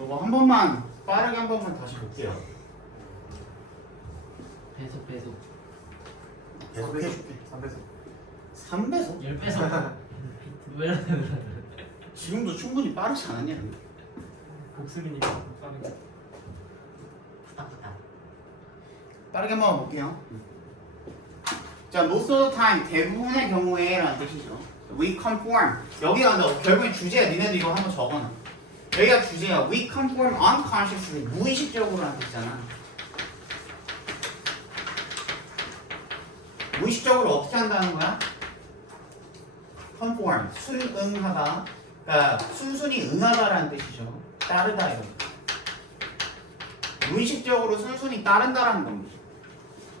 그거 한 번만 빠르게 한 번만 다시 볼게요. 배속 계속 해줄게. 3배속 3배속? 10배속 왜 이러냐 지금도 충분히 빠르지 않았냐? 곡슬이니까 빠르게. 부탁부탁 빠르게 한번 볼게요. 자, most of the time 대부분의 경우에 라는 뜻이죠. We conform. 여기가 결국엔 주제야. 니네도 이거 한번 적어놔. 여기가 주제야. We conform unconsciously. 무의식적으로 라는 뜻이잖아. 무의식적으로 어떻게 한다는 거야? conform. 순응하다. 그러니까 순순히 응하다라는 뜻이죠. 따르다 이런 거. 무의식적으로 순순히 따른다라는 겁니다.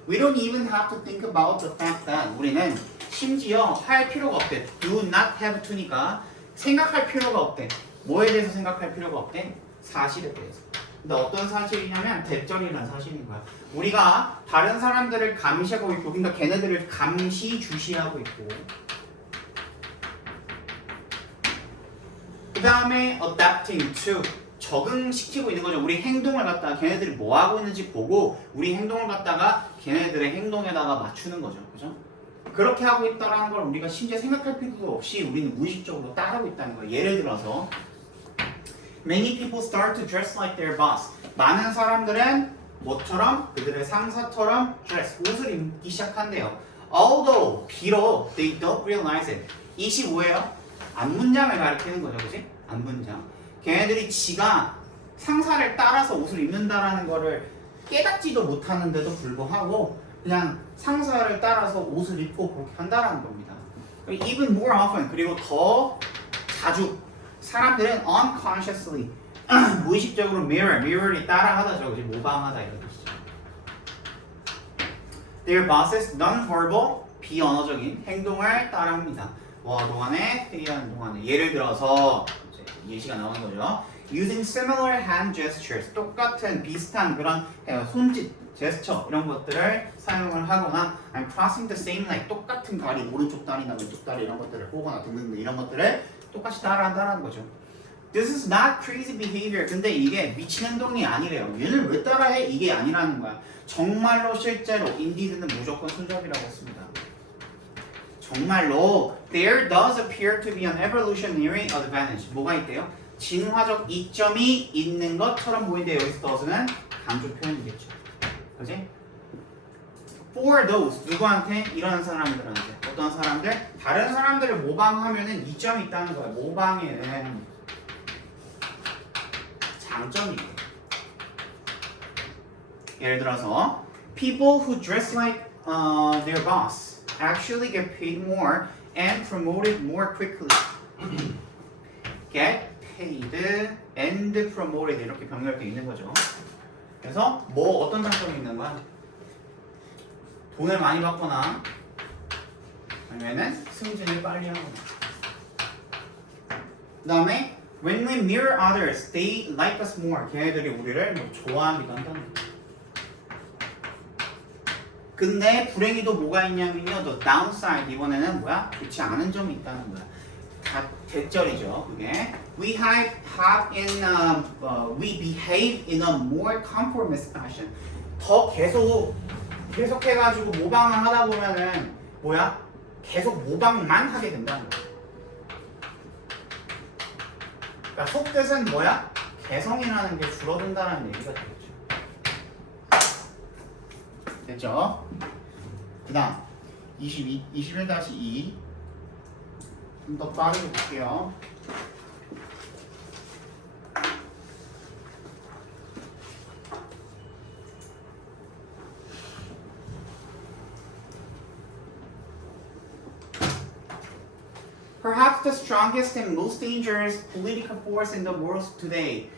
We don't even have to think about the fact that 우리는 심지어 할 필요가 없대. Do not have to니까 생각할 필요가 없대. 뭐에 대해서 생각할 필요가 없대? 사실에 대해서. 근데 어떤 사실이냐면 대절이라는 사실인 거야. 우리가 다른 사람들을 감시하고 있고, 그러니까 걔네들을 감시 주시하고 있고, 그 다음에 adapting to 적응시키고 있는 거죠. 우리 행동을 갖다가 걔네들이 뭐 하고 있는지 보고 우리 행동을 갖다가 걔네들의 행동에다가 맞추는 거죠. 그죠? 그렇게 하고 있다라는 걸 우리가 심지어 생각할 필요도 없이 우리는 무의식적으로 따르고 있다는 거예요. 예를 들어서 Many people start to dress like their boss. 많은 사람들은 뭐처럼? 그들의 상사처럼 dress, 옷을 입기 시작한대요. Although, 비록 they don't realize it. 25예요. 앞문장을 가리키는 거죠. 그지? 앞문장. 걔네들이 지가 상사를 따라서 옷을 입는다라는 거를 깨닫지도 못하는데도 불구하고 그냥 상사를 따라서 옷을 입고 그렇게 한다라는 겁니다. Even more often, 그리고 더 자주 사람들은 unconsciously 무의식적으로 mirror이 따라하다죠. 그지? 모방하다 이런 뜻이죠. Their bosses non-verbal 비언어적인 행동을 따라합니다. 뭐 동안에 회의하는 동안에 예를 들어서 예시가 나오는 거죠. Using similar hand gestures 똑같은 비슷한 그런 손짓, 제스처 이런 것들을 사용을 하거나 I'm crossing the same line 똑같은 다리 오른쪽 다리나 왼쪽 다리 이런 것들을 보거나 등등 이런 것들을 똑같이 따라한다는 거죠. This is not crazy behavior. 근데 이게 미친 행동이 아니래요. 얘는 왜 따라해? 이게 아니라는 거야. 정말로 실제로 인디드는 무조건 순접이라고 했습니다. 정말로 there does appear to be an evolutionary advantage. 뭐가 있대요? 진화적 이점이 있는 것처럼 보이는데 여기서 does는 강조 표현이겠죠. 그지? For those 누구한테? 이런 사람들한테. 어떤 사람들? 다른 사람들을 모방하면은 이점이 있다는 거야. 모방에는 장점이 있대. 예를 들어서 people who dress like their boss actually get paid more and promoted more quickly. Get paid and promoted 이렇게 병렬되어 있는 거죠. 그래서 뭐 어떤 장점이 있는 거야? 돈을 많이 받거나 아니면은 승진을 빨리 하거나. 그 다음에 when we mirror others, they like us more. 걔네들이 우리를 뭐 좋아하기도 한다는 거죠. 근데 불행히도 뭐가 있냐면요. The downside 이번에는 뭐야? 좋지 않은 점이 있다는 거야. 다 대절이죠. 그게 we behave in a more conformist fashion. 더 계속해가지고 모방을 하다 보면은 뭐야? 계속 모방만 하게 된다는 거야. 그러니까 속뜻은 뭐야? 개성이라는 게 줄어든다는 얘기가 되겠죠. 됐죠? 그 다음 21-2 좀 더 빠르게 볼게요. Perhaps the strongest and most dangerous political force in the world today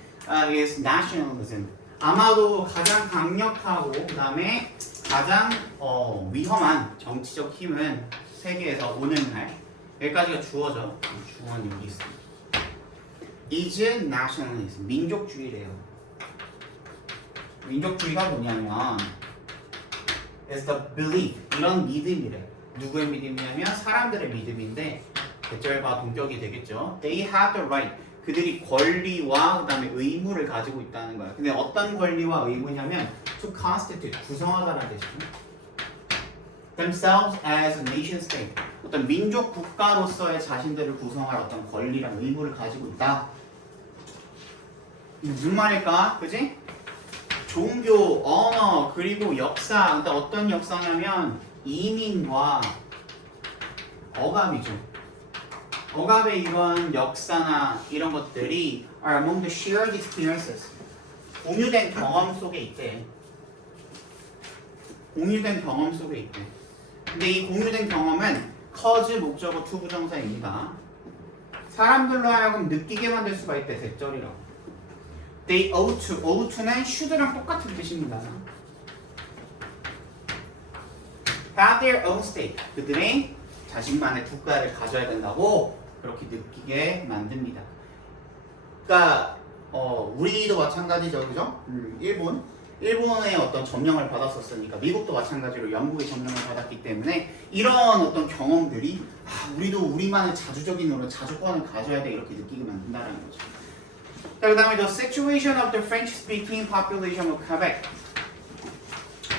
is nationalism. 아마도 가장 강력하고 그 다음에 가장 위험한 정치적 힘은 세계에서 오늘날 여기까지가 주어죠. 주어는 여기 있습니다. is nationalism. 민족주의래요. 민족주의가 뭐냐면 is the belief. 이런 믿음이래. 누구의 믿음이냐면 사람들의 믿음인데 대절과 동격이 되겠죠. They have the right. 그들이 권리와 그다음에 의무를 가지고 있다는 거야. 근데 어떤 권리와 의무냐면 to constitute 구성하다라는 뜻이죠. themselves as a nation state 어떤 민족 국가로서의 자신들을 구성할 어떤 권리랑 의무를 가지고 있다. 이게 무슨 말일까? 그지? 종교, 언어, 그리고 역사. 그러니까 어떤 역사냐면 이민과 억압이죠. 억압의 이런 역사나 이런 것들이 are among the shared experiences. 공유된 경험 속에 있대. 공유된 경험 속에 있대. 근데 이 공유된 경험은 cause 목적어 to 부정사입니다. 사람들로 하여금 느끼게 만들 수가 있대. 대절이라고. They ought to. ought to는 should랑 똑같은 뜻입니다. Have their own state. 그들의 자신만의 국가를 가져야 된다고 그렇게 느끼게 만듭니다. 그러니까 우리도 마찬가지죠, 그죠? 일본의 어떤 점령을 받았었으니까 미국도 마찬가지로 영국의 점령을 받았기 때문에 이런 어떤 경험들이 우리도 우리만의 자주적인 어떤 자주권을 가져야 돼 이렇게 느끼게 만든다는 거죠. 자, 그다음에 the situation of the French-speaking population of Quebec.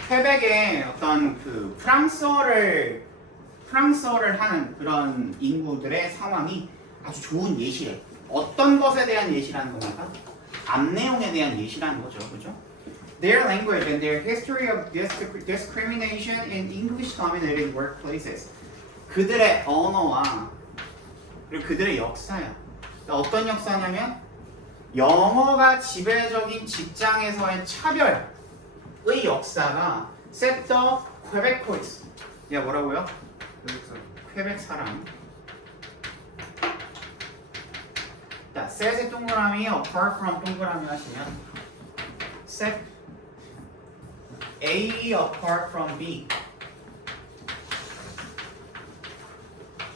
퀘벡의 어떤 그 프랑스어를 하는 그런 인구들의 상황이 아주 좋은 예시래. 어떤 것에 대한 예시라는 겁니까? 앞 내용에 대한 예시라는 거죠, 그죠? Their language and their history of discrimination in English-dominated workplaces. 그들의 언어와 그리고 그들의 역사야. 그러니까 어떤 역사냐면 영어가 지배적인 직장에서의 차별의 역사가 set the Quebecois. 야 뭐라고요? 퀘벡 사람. 자, set의 동그라미 apart from 동그라미 하시면 set A apart from B.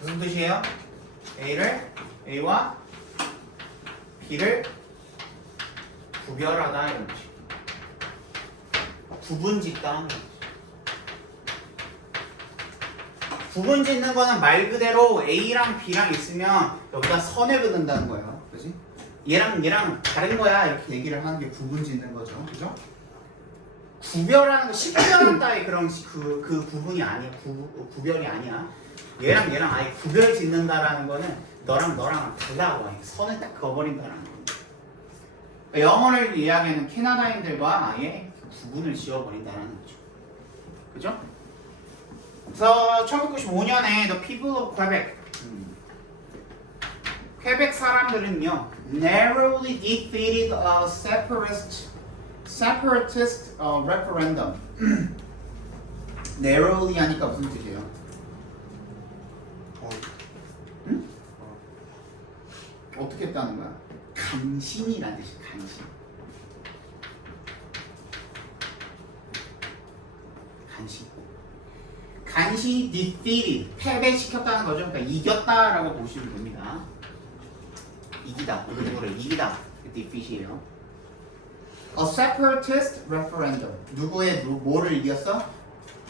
무슨 뜻이에요? A와 B를 구별하다 이런 뜻이에요. 구분짓다. 구분짓는 거는 말 그대로 A랑 B랑 있으면 여기다 선을 긋는다는 거예요. 그지? 얘랑 다른 거야 이렇게 얘기를 하는 게 구분짓는 거죠. 그죠? 구별하는 거 식별한다의 그런 그 구분이 아니야. 구별이 아니야. 얘랑 아예 구별 짓는다라는 거는 너랑 달라고 선을 딱 그어버린다라는 겁니다. 그러니까 영어를 이야기하는 캐나다인들과 아예 구분을 지어버린다라는 거죠. 그죠? 그래서 1995년에 The People of Quebec 퀘벡 사람들은요 narrowly defeated a separatist referendum. narrowly 하니까 무슨 뜻이에요? 응? 어떻게 했다는 거야? 간신이라는 뜻이야. 간신히 defeated, 패배시켰다는 거죠. 그러니까 이겼다라고 보시면 됩니다. 이기다, 이기다. defeat이에요. A separatist referendum. 누구의 뭐를 이겼어?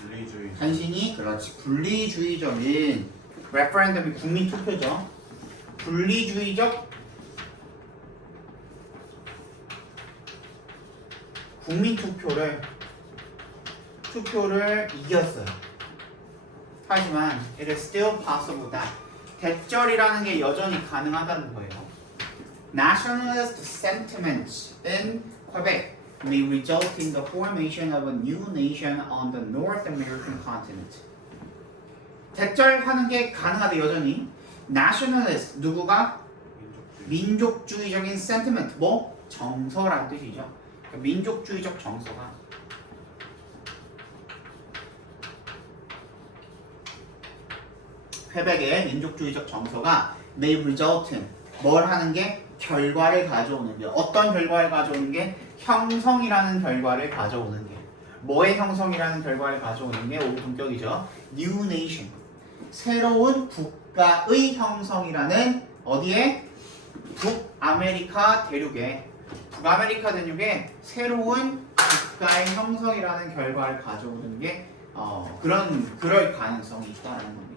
분리주의. 간신히 그렇지. 분리주의적인 referendum이 국민 투표죠. 분리주의적 국민 투표를 이겼어요. 하지만 it is still possible that 대절이라는 게 여전히 가능하다는 거예요. Nationalist sentiments in Quebec may result in the formation of a new nation on the North American continent. 대절하는 게 가능하다 여전히. Nationalist 누구가? 민족주의적인 sentiment 뭐? 정서라는 뜻이죠. 그러니까 민족주의적 정서가 퀘벡의 민족주의적 정서가 may result in 뭘 하는 게? 결과를 가져오는 게. 어떤 결과를 가져오는 게? 형성이라는 결과를 가져오는 게. 뭐의 형성이라는 결과를 가져오는 게 오분격이죠. New nation. 새로운 국가의 형성이라는 어디에? 북아메리카 대륙에. 북아메리카 대륙에 새로운 국가의 형성이라는 결과를 가져오는 게 그럴 가능성이 있다는 겁니다.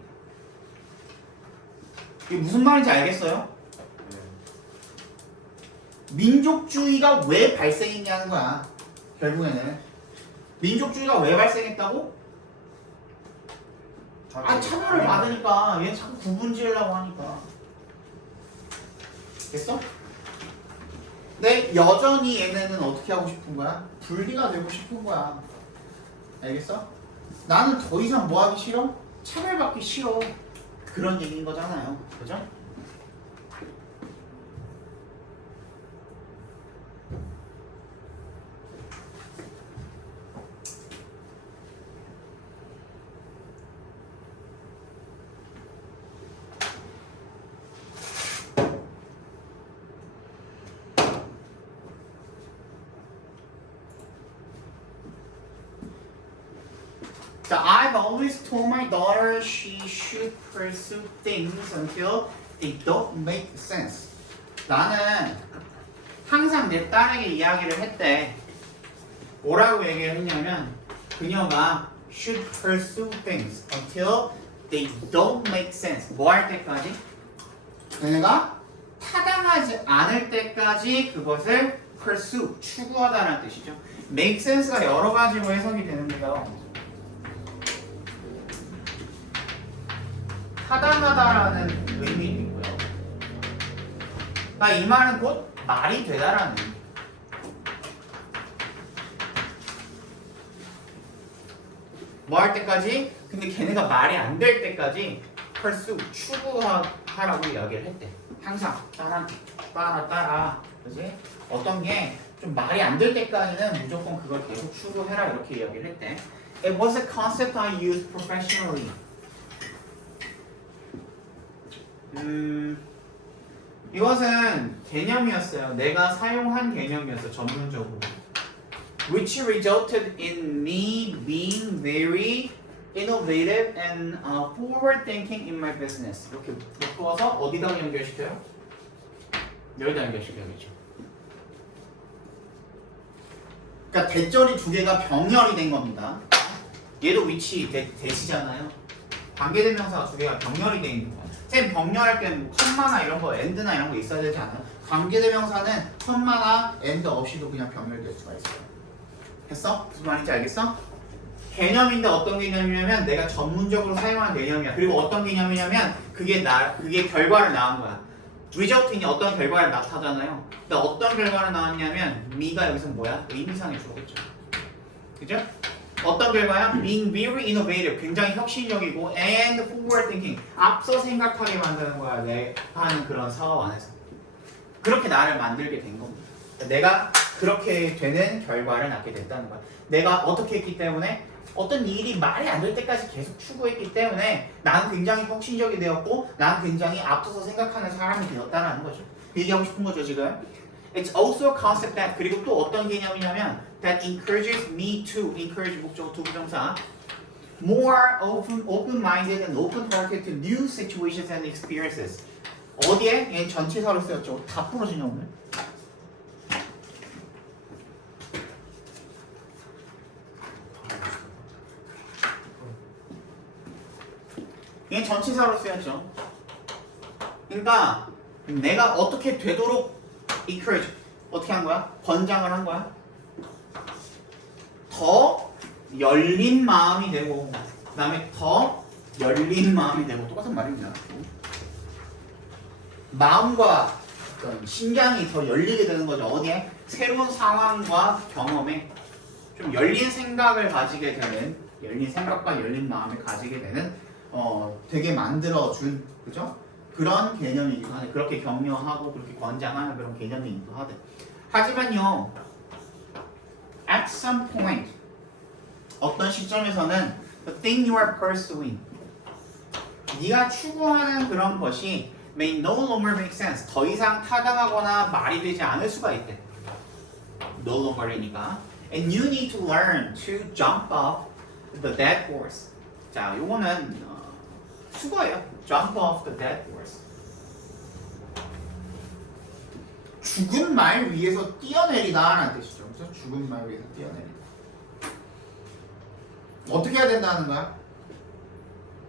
이게 무슨 말인지 알겠어요? 민족주의가 왜 발생했냐는 거야. 결국에는 민족주의가 왜 발생했다고? 차별을 받으니까 얘 자꾸 구분 지으려고 하니까. 됐어? 근데 여전히 얘네는 어떻게 하고 싶은 거야? 분리가 되고 싶은 거야. 알겠어? 나는 더 이상 뭐 하기 싫어? 차별받기 싫어. 그런 얘기인 거잖아요. 그죠? So I've always told my daughter she should pursue things until they don't make sense. 나는 항상 내 딸에게 이야기를 했대. 뭐라고 얘기를 했냐면 그녀가 should pursue things until they don't make sense. 뭐 할 때까지? 그녀가 타당하지 않을 때까지 그것을 pursue, 추구하다라는 뜻이죠. make sense가 여러 가지로 해석이 되는데요. 타당하다라는 의미도 있고요. 그러니까 이 말은 곧 말이 되다라는 의미. 뭐 할 때까지? 근데 걔네가 말이 안 될 때까지 pursue, 추구하라고 이야기를 했대. 항상 따라. 그지? 어떤 게 좀 말이 안 될 때까지는 무조건 그걸 계속 추구해라 이렇게 이야기를 했대. It was a concept I used professionally. 이것은 개념이었어요. 내가 사용한 개념이었어, 전문적으로. Which resulted in me being very innovative and forward-thinking in my business. 이렇게 묶어서 어디다 연결시켜요? 여기다 연결시켜야겠죠. 그러니까 대절이 두 개가 병렬이 된 겁니다. 얘도 위치 대시잖아요. 관계대명사가 두 개가 병렬이 된 있는 거야. 쌤 병렬할 때는 뭐 컴마나 이런 거, 엔드나 이런 거 있어야 되지 않아요? 관계대명사는 컴마나 엔드 없이도 그냥 병렬될 수가 있어요. 됐어? 무슨 말인지 알겠어? 개념인데 어떤 개념이냐면 내가 전문적으로 사용한 개념이야. 그리고 어떤 개념이냐면 그게 결과를 낳은 거야. result이 어떤 결과를 나타나잖아요. 근데 어떤 결과를 나왔냐면 me가 여기서 뭐야? 의미상의 주어겠죠. 그죠? 어떤 결과야? Being very innovative, 굉장히 혁신적이고 and forward thinking, 앞서 생각하게 만드는 거야. 내가 하는 그런 사업 안에서. 그렇게 나를 만들게 된 겁니다. 내가 그렇게 되는 결과를 낳게 됐다는 거야. 내가 어떻게 했기 때문에 어떤 일이 말이 안 될 때까지 계속 추구했기 때문에 나는 굉장히 혁신적이 되었고 나는 굉장히 앞서서 생각하는 사람이 되었다는 거죠. 얘기하고 싶은 거죠 지금. It's also a concept that, 그리고 또 어떤 개념이냐면 that encourages me to, encourage 목적어 두 부정사, more open-minded and open-hearted to new situations and experiences. 어디에? 얘 전치사로 쓰였죠. 다 부러지네 오늘. 얘 전치사로 쓰였죠. 그러니까 내가 어떻게 되도록 encourage, 어떻게 한 거야? 권장을 한 거야. 더 열린 마음이 되고, 그 다음에 더 열린 마음이 되고, 똑같은 말입니다. 마음과 어떤 심장이 더 열리게 되는 거죠. 어디에? 새로운 상황과 경험에 좀 열린 생각을 가지게 되는, 열린 생각과 열린 마음을 가지게 되는 되게 만들어준, 그죠? 그런 개념이기도 하네. 그렇게 격려하고 그렇게 권장하는 그런 개념이기도 하대. 하지만요, at some point, 어떤 시점에서는 the thing you are pursuing, 네가 추구하는 그런 것이 may no longer make sense, 더 이상 타당하거나 말이 되지 않을 수가 있대. no longer이니까. And you need to learn to jump off the dead horse. 자, 요거는 수거예요. Jump off the dead horse. 죽은 말 위에서 뛰어내리다라는 뜻이죠. 그래서 죽은 말 위에서 뛰어내리다. 어떻게 해야 된다는 거야?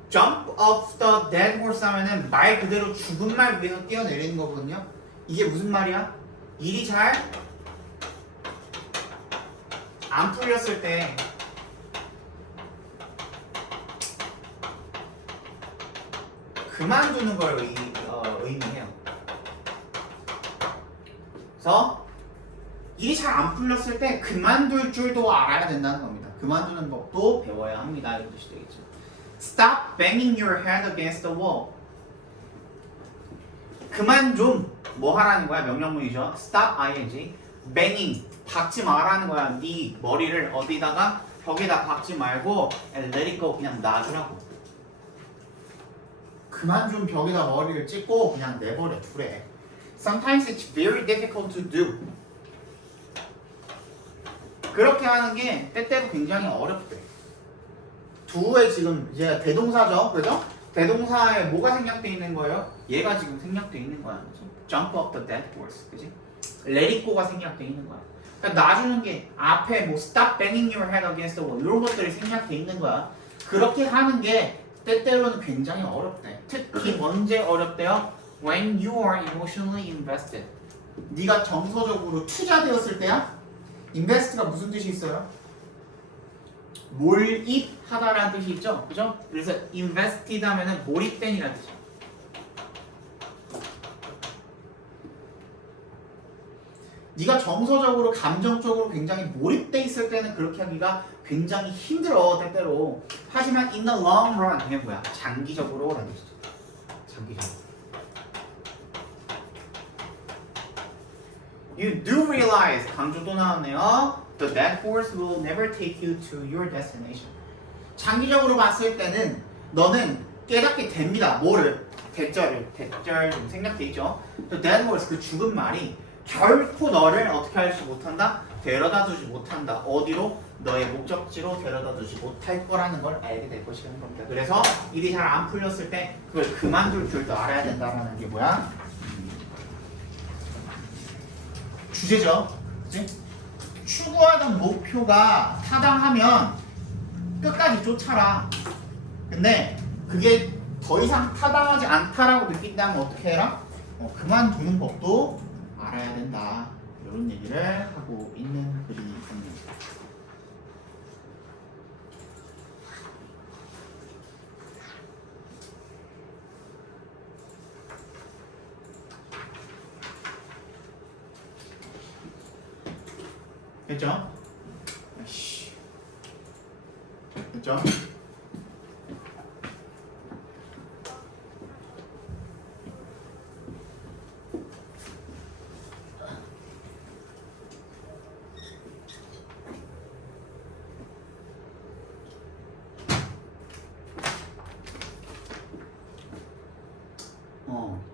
Jump off the dead horse 하면은 말 그대로 죽은 말 위에서 뛰어내리는 거거든요. 이게 무슨 말이야? 일이 잘 안 풀렸을 때 그만두는 걸 의미해요. 그래서 일이 잘 안 풀렸을 때 그만둘 줄도 알아야 된다는 겁니다. 그만두는 법도 배워야 합니다. 이런 뜻이 되겠죠. Stop banging your head against the wall. 그만 좀 뭐 하라는 거야? 명령문이죠. Stop ing. banging. 박지 말라는 거야. 네 머리를 어디다가 벽에다 박지 말고 and let it go. 그냥 놔주라고. 그만 좀 벽에다 머리를 찍고 그냥 내버려 두래. Sometimes it's very difficult to do. 그렇게 하는 게 때때로 굉장히 어렵대. do에 지금 이제 대동사죠, 그죠? 대동사에 뭐가 생략돼 있는 거예요? 얘가 지금 생략돼 있는 거야, 그죠? Jump up the dead horse, 그지? Let it go가 생략돼 있는 거야. 그러니까 놔주는 게 앞에 뭐 stop banging your head against the wall 이런 것들이 생략돼 있는 거야. 그렇게 하는 게 때때로는 굉장히 어렵대. 특히 언제 어렵대요? When you are emotionally invested. 네가 정서적으로 투자되었을 때야? invest가 무슨 뜻이 있어요? 몰입하다라는 뜻이 있죠, 그죠? 그래서 invested 하면은 몰입된이라는 뜻이야. 네가 정서적으로, 감정적으로 굉장히 몰입돼 있을 때는 그렇게 하기가 굉장히 힘들어, 때때로. 하지만 in the long run, 이게 뭐야? 장기적으로라는 뜻이죠. 장기적으로. You do realize, 강조 또 나왔네요. The dead horse will never take you to your destination. 장기적으로 봤을 때는 너는 깨닫게 됩니다. 뭐를? 대절 좀 생략돼 있죠. The dead horse, 그 죽은 말이 결코 너를 어떻게 하지 못한다? 데려다 주지 못한다. 어디로? 너의 목적지로 데려다 주지 못할 거라는 걸 알게 될 것이라는 겁니다. 그래서 일이 잘 안 풀렸을 때 그걸 그만둘 줄도 알아야 된다는 게 뭐야? 주제죠. 그치? 추구하던 목표가 타당하면 끝까지 쫓아라. 근데 그게 더 이상 타당하지 않다라고 느낀다면 어떻게 해라? 그만두는 법도 알아야 된다. 이런 얘기를 하고 있는 글입니다. 됐죠? 아이씨. 됐죠?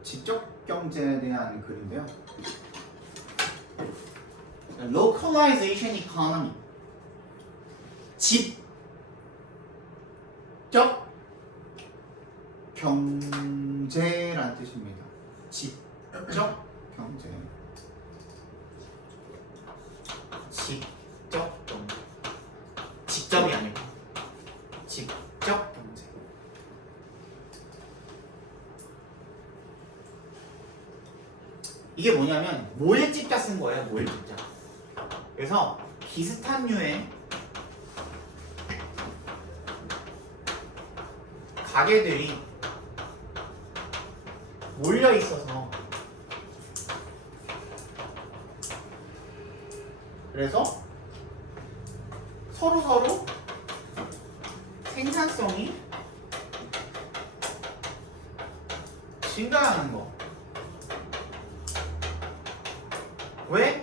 지적 경제에 대한 글인데요. Localization economy. 집적 경제라는 뜻입니다. 집적 경제. 직접 경제. 직접이 아니고 직접 경제. 이게 뭐냐면 모일집자 쓴 거예요. 모일집자. 그래서 비슷한 류의 가게들이 몰려 있어서 그래서 서로 생산성이 증가하는 거. 왜?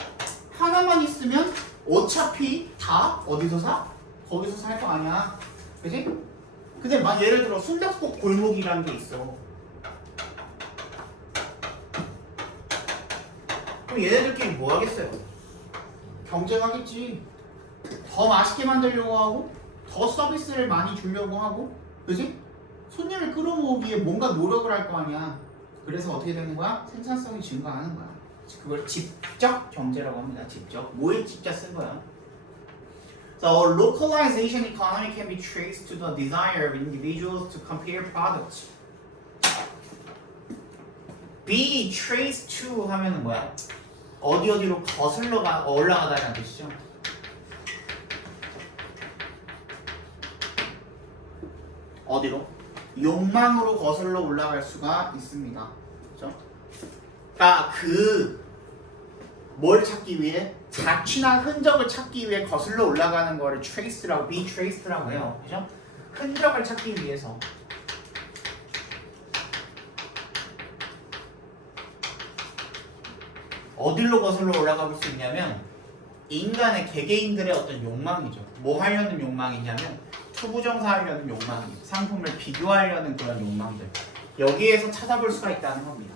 하나만 있으면 어차피 다 어디서 사? 거기서 살 거 아니야. 그지? 근데 막 예를 들어 순댓국 골목이라는 게 있어. 그럼 얘네들끼리 뭐 하겠어요? 경쟁하겠지. 더 맛있게 만들려고 하고 더 서비스를 많이 주려고 하고, 그지? 손님을 끌어모으기에 뭔가 노력을 할 거 아니야. 그래서 어떻게 되는 거야? 생산성이 증가하는 거야. 그걸 집적 경제라고 합니다. 집적. 모일집자 쓴 거야. So localization economy can be traced to the desire of individuals to compare products. be traced to 하면은 뭐야? 어디로 거슬러 올라가다는 뜻이죠. 어디로? 욕망으로 거슬러 올라갈 수가 있습니다. 그죠? 그러니까 뭘 찾기 위해? 자취나 흔적을 찾기 위해 거슬러 올라가는 거를 trace라고, be traced라고 해요. 그죠? 흔적을 찾기 위해서. 어디로 거슬러 올라가 볼 수 있냐면 인간의 개개인들의 어떤 욕망이죠. 뭐 하려는 욕망이냐면 투부정사 하려는 욕망이죠. 상품을 비교하려는 그런 욕망들. 여기에서 찾아볼 수가 있다는 겁니다.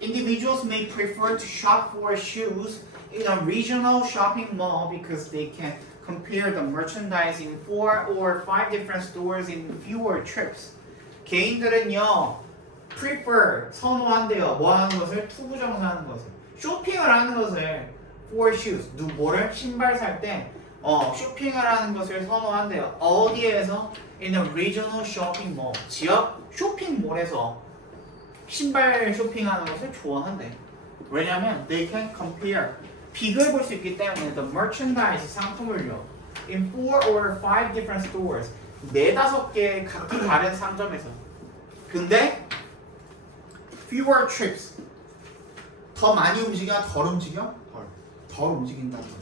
Individuals may prefer to shop for shoes in a regional shopping mall because they can compare the merchandise in 4 or 5 different stores in fewer trips. 개인들은요, prefer, 선호한대요. 뭐 하는 것을? 투부정사 하는 것을. 쇼핑을 하는 것을 for shoes, 뭐를? 신발 살 때 쇼핑을 하는 것을 선호한대요. 어디에서? In a regional shopping mall. 지역 쇼핑몰에서 신발 쇼핑하는 것을 좋아한대. 왜냐면 they can compare, 비교해 볼 수 있기 때문에 the merchandise, 상품을요, in 4 or 5 different stores, 4-5개 각기 다른 상점에서. 근데 fewer trips, 더 많이 움직여? 덜 움직여? 덜 움직인다는 거예요.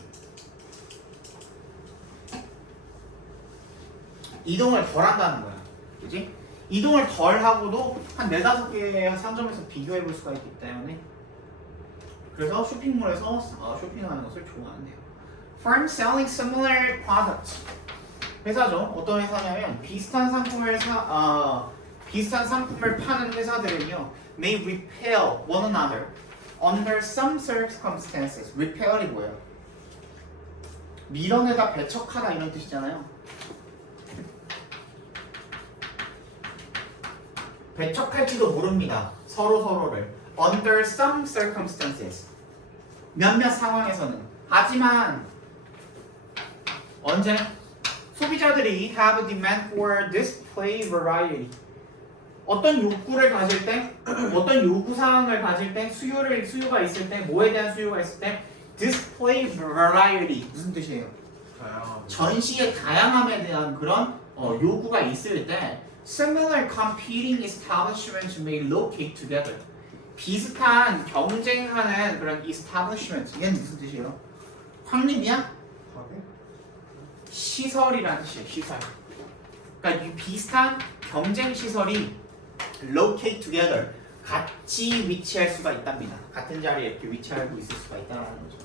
이동을 덜 한다는 거야. 그지? 이동을 덜 하고도 한 4-5개의 상점에서 비교해 볼 수가 있기 때문에, 그래서 쇼핑몰에서 쇼핑하는 것을 좋아한대요. Firm selling similar products. 회사죠. 어떤 회사냐면 비슷한 상품을 파는 회사들은요, may repel one another under some circumstances. repel이 뭐예요? 밀어내다, 배척하다 이런 뜻이잖아요. 배척할지도 모릅니다. 서로를. under some circumstances. 몇몇 상황에서는. 하지만 언제? 소비자들이 have a demand for display variety. 어떤 욕구를 가질 때, 어떤 요구 사항을 가질 때, 수요가 있을 때, 뭐에 대한 수요가 있을 때, display variety 무슨 뜻이에요? 전시의 다양함에 대한 그런 요구가 있을 때, similar competing establishments may locate together. 비슷한 경쟁하는 그런 establishments. 얘는 무슨 뜻이에요? 확립이야? 시설이라는 뜻이에요. 시설. 그러니까 이 비슷한 경쟁 시설이 locate together, 같이 위치할 수가 있답니다. 같은 자리에 이렇게 위치하고 있을 수가 있다는 거죠.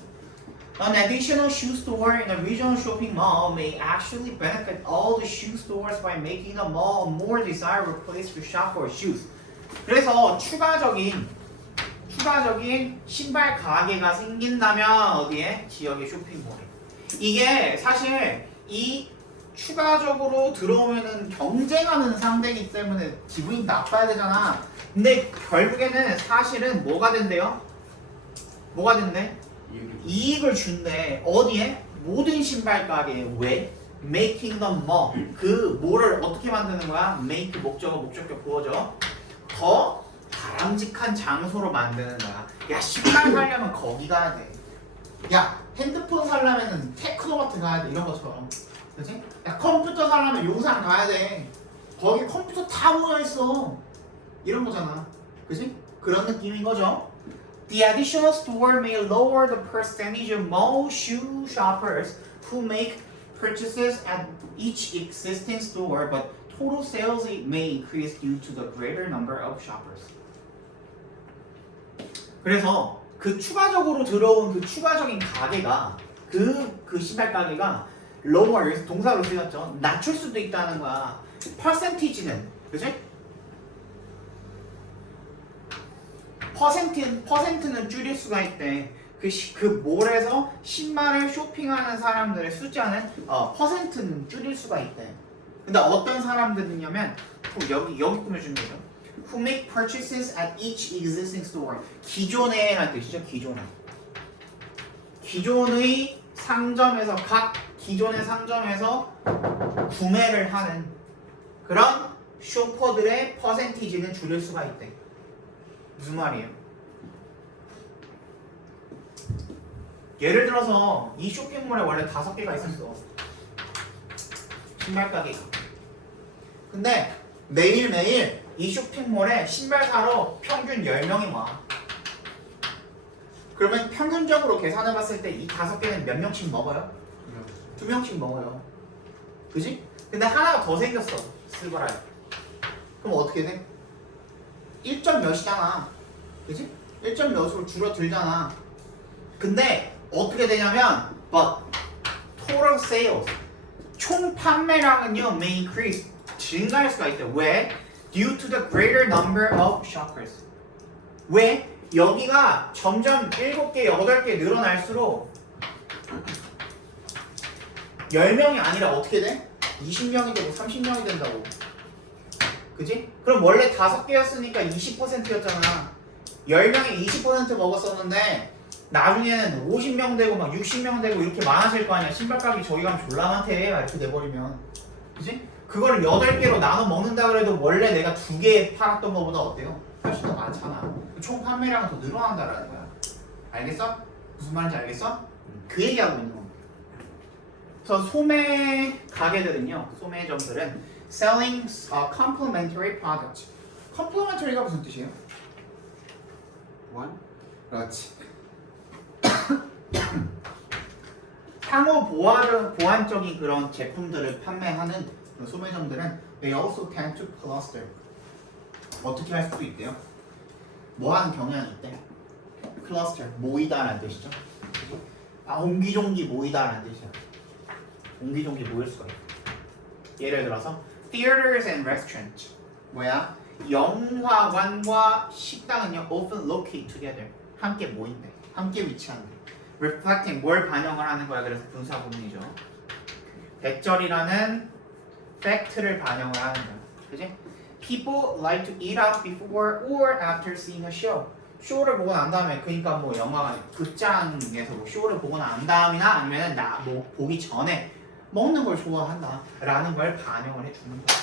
An additional shoe store in a regional shopping mall may actually benefit all the shoe stores by making the mall a more desirable place to shop for shoes. 그래서 추가적인 신발 가게가 생긴다면 어디에? 지역의 쇼핑몰에. 이게 사실 이 추가적으로 들어오면은 경쟁하는 상대이기 때문에 기분이 나빠야 되잖아. 근데 결국에는 사실은 뭐가 된대요? 뭐가 된대? 이익을 준대. 어디에? 모든 신발 가게에. 왜? Making the mall. 그 뭐를 어떻게 만드는 거야? make 목적격 부어져. 더 바람직한 장소로 만드는 거야. 야, 신발 사려면 거기 가야 돼. 야, 핸드폰 사려면 테크노마트 가야 돼. 이런 것처럼. 그치? 야, 컴퓨터 사려면 용산 가야 돼. 거기 컴퓨터 다 모여있어. 이런 거잖아. 그치? 그런 느낌인 거죠. The additional store may lower the percentage of mall shoe shoppers who make purchases at each existing store, but total sales may increase due to the greater number of shoppers. 그래서 그 추가적으로 들어온 그 추가적인 가게가 그 신발 가게가 lower, 여기서 동사로 쓰였죠. 낮출 수도 있다는 거야. 퍼센티지는, 그치? 퍼센트는 줄일 수가 있대. 그 몰에서 신발을 쇼핑하는 사람들의 숫자는 퍼센트는 줄일 수가 있대. 근데 어떤 사람들이냐면 여기 꾸며주는 거죠. Who make purchases at each existing store. 기존에 라는 뜻이죠. 기존의 상점에서 기존의 상점에서 구매를 하는 그런 쇼퍼들의 퍼센티지는 줄일 수가 있대. 무슨 말이에요? 예를 들어서 이 쇼핑몰에 원래 5개가 있었어. 신발 가게가. 근데 매일매일 이 쇼핑몰에 신발 사러 평균 10명이 와. 그러면 평균적으로 계산해봤을 때 이 5개는 몇 명씩 먹어요? 2명씩 먹어요. 그지? 근데 하나가 더 생겼어. 스바라에. 그럼 어떻게 돼? 1점 몇이잖아. 그지? 1점 몇으로 줄어들잖아. 근데 어떻게 되냐면 but total sales 총 판매량은요 may increase 증가할 수가 있대. 왜? due to the greater number of shoppers. 왜? 여기가 점점 7개, 8개 늘어날수록 10명이 아니라 어떻게 돼? 20명이 되고 30명이 된다고. 그지? 그럼 원래 5개였으니까 20%였잖아. 10명이 20% 먹었었는데 나중에는 50명 되고 막 60명 되고 이렇게 많아질 거 아니야. 신발 가격이 저기 가면 졸라 많대. 이렇게 돼버리면. 그지? 그거를 8개로 나눠 먹는다 그래도 원래 내가 2개 팔았던 거보다 어때요? 훨씬 더 많잖아. 총 판매량은 더 늘어난다라는 거야. 알겠어? 무슨 말인지 알겠어? 그 얘기하고 있는 겁니다. 그래서 소매 가게들은요, 소매점들은 selling complementary products. complementary가 무슨 뜻이에요? 원? 그렇지. 상호 보완적인 그런 제품들을 판매하는 그런 소매점들은 they also tend to cluster. 어떻게 할 수도 있대요? 뭐 하는 경향이 있대? cluster, 모이다라는 뜻이죠. 옹기종기 모이다라는 뜻이야. 옹기종기 모일 수가 있다. 예를 들어서 theaters and restaurants. 뭐야? 영화관과 식당은요 often locate together. 함께 모인대. 함께 위치한대. reflecting 뭘 반영을 하는 거야. 그래서 분사 구문이죠. 대절이라는 팩트를 반영을 하는 거야. 그지? People like to eat out before or after seeing a show. 쇼를 보고 난 다음에, 그러니까 뭐 영화관 극장에서 뭐 쇼를 보고 난 다음이나 아니면 뭐 보기 전에 먹는 걸 좋아한다라는 걸 반영을 해주는 거야.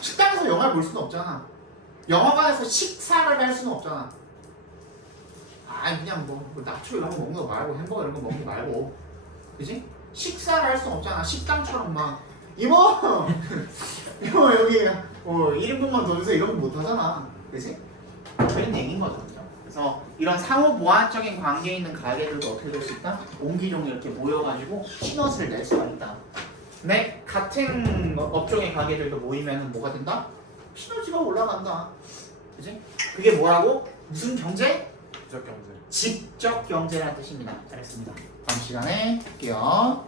식당에서 영화를 볼 수는 없잖아. 영화관에서 식사를 할 수는 없잖아. 아 그냥 뭐 나초 이런 거 먹는 거 말고 햄버거 이런 거 먹는 거 말고, 그지? 식사를 할 수는 없잖아. 식당처럼 막 이모 이모 여기 1인분만 더 주세요 이런 거 못 하잖아. 그지? 그런 얘기인 거죠. 그죠? 그래서 이런 상호 보완적인 관계에 있는 가게들도 어떻게 될 수 있다? 옹기종기 이렇게 모여가지고 시너지를 낼 수가 있다. 근데 같은 업종의 가게들도 모이면 뭐가 된다? 시너지가 올라간다. 그지? 그게 뭐라고? 무슨 경제? 직접 경제. 직접 경제라는 뜻입니다. 잘했습니다. 다음 시간에 볼게요.